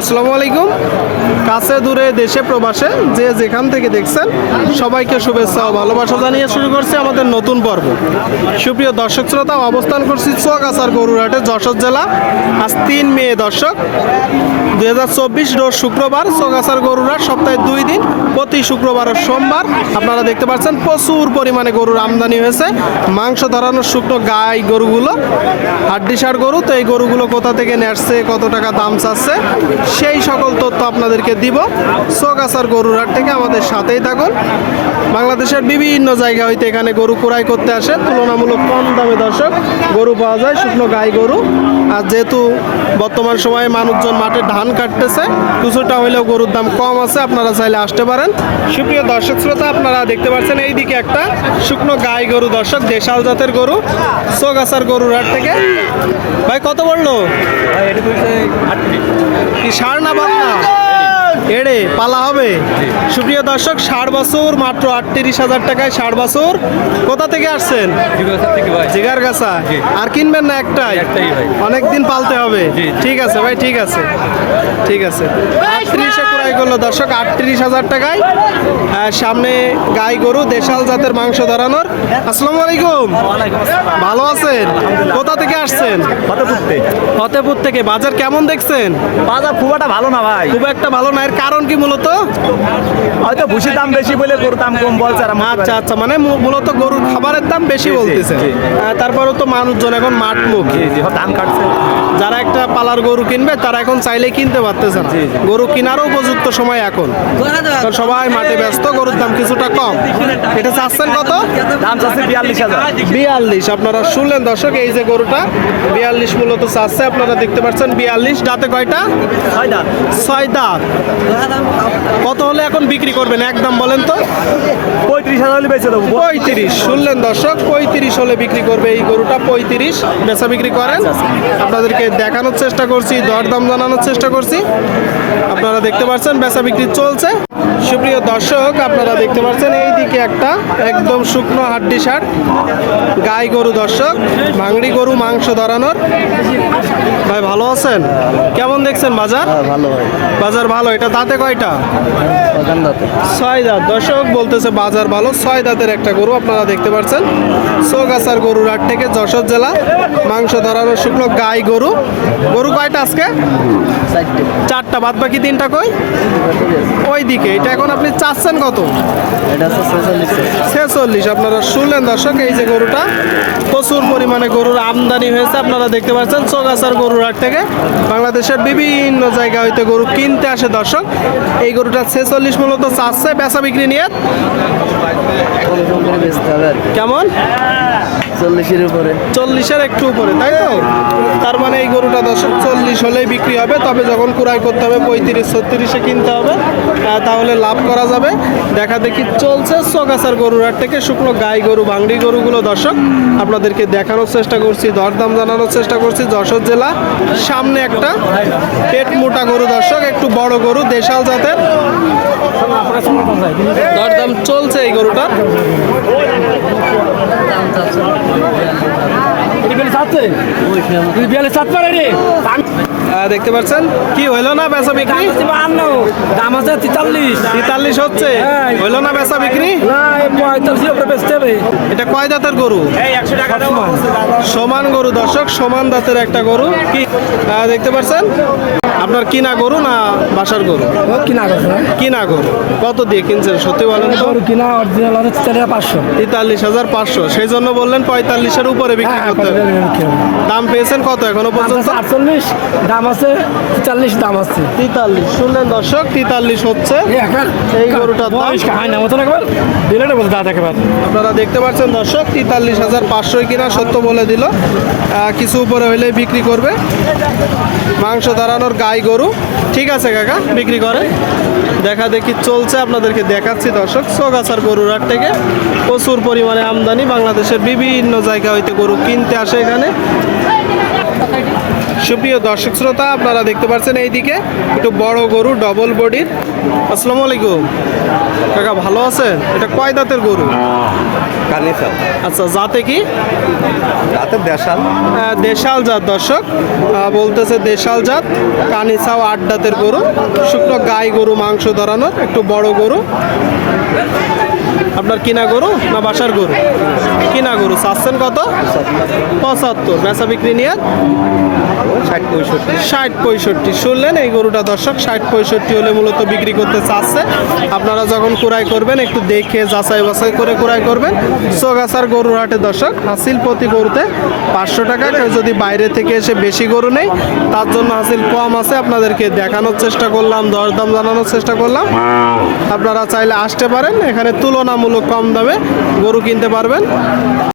আসসালামু আলাইকুম। কাছে দূরে দেশে প্রবাসে যে যেখান থেকে দেখছেন, সবাইকে শুভেচ্ছা ও ভালোবাসা জানিয়ে শুরু করছি আমাদের নতুন পর্ব। সুপ্রিয় দর্শক শ্রোতা, অবস্থান করছি চুয়াকাছার গরুরহাটে, যশোর জেলা। আজ তিন মে দর্শক। দুই হাজার চব্বিশ রোজ শুক্রবার চৌগাছার গরুরহাট, সপ্তাহে দুই দিন, প্রতি শুক্রবার ও সোমবার। আপনারা দেখতে পাচ্ছেন, প্রচুর পরিমাণে গরুর আমদানি হয়েছে। মাংস ধরানোর শুকনো গাই গরুগুলো, হাড্ডিসার গরু, তো এই গরুগুলো কোথা থেকে নেসছে কত টাকা দাম চাচ্ছে সেই সকল তথ্য আপনাদেরকে দিব। চৌগাছার গরুরহাট থেকে আমাদের সাথেই থাকুন। বাংলাদেশের বিভিন্ন জায়গা হইতে এখানে গরু ক্রয় করতে আসে। তুলনামূলক কম দামে দর্শক গরু পাওয়া যায়, শুকনো গাই গরু। আর যেহেতু বর্তমান সময়ে মানুষজন মাঠে ধান কাটতেছে কিছুটা হইলেও গরুর দাম কম আছে আপনারা চাইলে আসতে পারেন। সুপ্রিয় দর্শক শ্রোতা আপনারা দেখতে পাচ্ছেন এইদিকে একটা শুকনো গাই গরু দর্শক দেশাল জাতের গরু সোগাছার গরুর হাট থেকে। ভাই কত বলল? কি সার না বাংলা? এড়ে পালা হবে। সুপ্রিয় দর্শক ষাট বছর মাত্র আটত্রিশ হাজার টাকায় ষাট বছর। কোথা থেকে আসছেন? জিগার গাছা আর কিনবেন না একটাই। অনেকদিন পালতে হবে। ঠিক আছে ভাই ঠিক আছে। ঠিক আছে। আটত্রিশে ক্রয় করল দর্শক আটত্রিশ হাজার টাকায়। আহ, সামনে গাই গরু দেশাল জাতের মাংস ধরানোর। আসসালামু আলাইকুম। ভালো আছেন? কোথা থেকে আসছেন? ফতেপুরতে ফতেপুর থেকে। বাজার কেমন দেখছেন? বাজার খুব একটা ভালো না ভাই। খুব একটা ভালো না। এর কারণ কি মূলত? হয়তো ভুসির দাম বেশি বলে গরুর দাম কম বলছে আর আচ্ছা আচ্ছা। মানে মূলত গরুর খাবারের দাম বেশি বলতেছে। তারপরেও তো মানুষজন এখন মাঠমুখ। জি জি ধান কাটছে। যারা একটা পালার গরু কিনবে তারা এখন চাইলে কিনতে পারতেছে না। গরু কেনারও উপযুক্ত সময় এখন। সবাই মাঠে ব্যস্ত গরুর দাম কিছুটা কম। এটা চাচ্ছেন কত? দাম চাচ্ছে বিয়াল্লিশ হাজার। বিয়াল্লিশ। আপনারা শুনলেন দর্শক এই যে গরুটা। বিয়াল্লিশ মূলত চাচ্ছে আপনারা দেখতে পাচ্ছেন বিয়াল্লিশ দাঁতে কয়টা? ছয় দাঁত। কত হলে এখন বিক্রি করবেন একদম বলেন তো? পঁয়ত্রিশ হাজার বেঁচে দেবো। পঁয়ত্রিশ শুনলেন দর্শক পঁয়ত্রিশ হলে বিক্রি করবে এই গরুটা পঁয়ত্রিশ বেচা বিক্রি করেন। আপনাদেরকে দেখানোর চেষ্টা করছি দরদাম জানানোর চেষ্টা করছি। আপনারা দেখতে পাচ্ছেন বেচা বিক্রি চলছে। সুপ্রিয় দর্শক আপনারা দেখতে পাচ্ছেন এইদিকে একটা একদম শুকনো হাড্ডি শার্ট গাই গরু দর্শক ভাঙড়ি গরু মাংস ধরানোর? ভাই ভালো আছেন? কেমন দেখছেন বাজার? ভালো বাজার ভালো এটা দাঁতে কয়টা? ছয় দাঁত। দর্শক বলতেছে বাজার ভালো ছয় দাঁতের একটা গরু আপনারা দেখতে পাচ্ছেন। চৌগাছার গরুর হাট থেকে যশোর জেলা মাংস ধরানোর শুকনো গাই গরু। গরু কয়টা আজকে? চারটা। বাদ বাকি তিনটা কই? ওই দিকে এটা এখন আপনি চাচ্ছেন কত? ছেচল্লিশ। আপনারা শুনলেন দর্শক এই যে গরুটা প্রচুর পরিমাণে গরুর আমদানি হয়েছে আপনারা দেখতে পাচ্ছেন চোগাছার গরুর হাট থেকে। বাংলাদেশের বিভিন্ন জায়গা হইতে গরু কিনতে আসে দর্শক। এই গরুটা ছেচল্লিশ মূলত চাচ্ছে বেচা বিক্রি নিয়ে। কেমন? চল্লিশের উপরে। চল্লিশের একটু উপরে, তাই তো? তার মানে এই গরুটা দর্শক চল্লিশ হলেই বিক্রি হবে, তবে যখন কুড়াই করতে হবে পঁয়ত্রিশ, ছত্রিশে কিনতে হবে তাহলে লাভ করা যাবে। দেখা দেখি চলছে চকাসার গরুর হাট থেকে শুকনো গাই গরু, ভাঙড়ি গরুগুলো দর্শক, আপনাদেরকে দেখানোর চেষ্টা করছি, দরদাম জানানোর চেষ্টা করছি। যশোর জেলা, সামনে একটা পেট মোটা গরু দর্শক, একটু বড় গরু, দেশাল জাতের। দরদাম চলছে এই গরুটার। আহ, দেখতে পাচ্ছেন? কি হইল না বেচা বিক্রি? দাম আছে তেতাল্লিশ। তেতাল্লিশ হচ্ছে? হ্যাঁ। হইল না বেচা বিক্রি? এটা কয় দাঁতের গরু? সমান। গরু দর্শক সমান দাঁতের একটা গরু। কি দেখতে পাচ্ছেন? আপনার কিনা গরু না বাসার গরু? কিনা না। কিনা গরু। কত দিয়ে কিনছেন? সত্যি বলেন তো। গরু কিনা অরিজিনাল আছে পাঁচশো। তেতাল্লিশ হাজার পাঁচশো। সেই জন্য বললেন পঁয়তাল্লিশের উপরে বিক্রি হ্যাঁ করতে হবে। দাম পেয়েছেন কত এখনও পর্যন্ত? আটচল্লিশ দাম আছে তেতাল্লিশ দাম আছে। তেতাল্লিশ শুনলেন দর্শক তেতাল্লিশ হচ্ছে এই গরুটার দাম। খায় না মতন একবার বলতে দাঁত একবার। আপনারা দেখতে পাচ্ছেন দর্শক তেতাল্লিশ হাজার পাঁচশোই কিনা সত্য বলে দিল। কিছু উপরে হলে বিক্রি করবে। মাংস দাঁড়ানোর গাই গরু। ঠিক আছে কাকা বিক্রি করে। দেখা দেখি চলছে আপনাদেরকে দেখাচ্ছি দর্শক চৌগাছার গরুর হাট থেকে প্রচুর পরিমাণে আমদানি। বাংলাদেশের বিভিন্ন জায়গা হইতে গরু কিনতে আসে এখানে। সুপ্রিয় দর্শক শ্রোতা আপনারা দেখতে পাচ্ছেন এইদিকে একটু বড় গরু ডবল বডির আসসালামু আলাইকুম। কাকা ভালো আছেন? এটা কয় দাঁতের গরু? কানিসাল আচ্ছা জাতে কি? দেশাল। দেশাল জাত দর্শক। বলতেছে দেশাল জাত কানিসাও আট দাঁতের গরু। শুকনো গাই গরু মাংস ধরানোর একটু বড় গরু। আপনার কিনা গরু না বাসার গরু? কিনা গরু? চাচ্ছেন কত? পঁচাত্তর। বেচা বিক্রি নিয়ে? ষাট পঁয়ষট্টি। ষাট পঁয়ষট্টি। শুনলেন এই গরুটা দর্শক? ষাট পঁয়ষট্টি হলে মূলত বিক্রি করতে চাচ্ছে। আপনারা যখন কুড়াই করবেন একটু দেখে যাচাই বাছাই করে কুড়াই করবেন। সোগাছার গরুর হাটে দর্শক হাসিল প্রতি গরুতে পাঁচশো টাকা। কেউ যদি বাইরে থেকে এসে বেশি গরু নেই তার জন্য হাসিল কম আছে। আপনাদেরকে দেখানোর চেষ্টা করলাম দরদাম জানানোর চেষ্টা করলাম। আপনারা চাইলে আসতে পারেন। এখানে তুলনামূলক কম দামে গরু কিনতে পারবেন।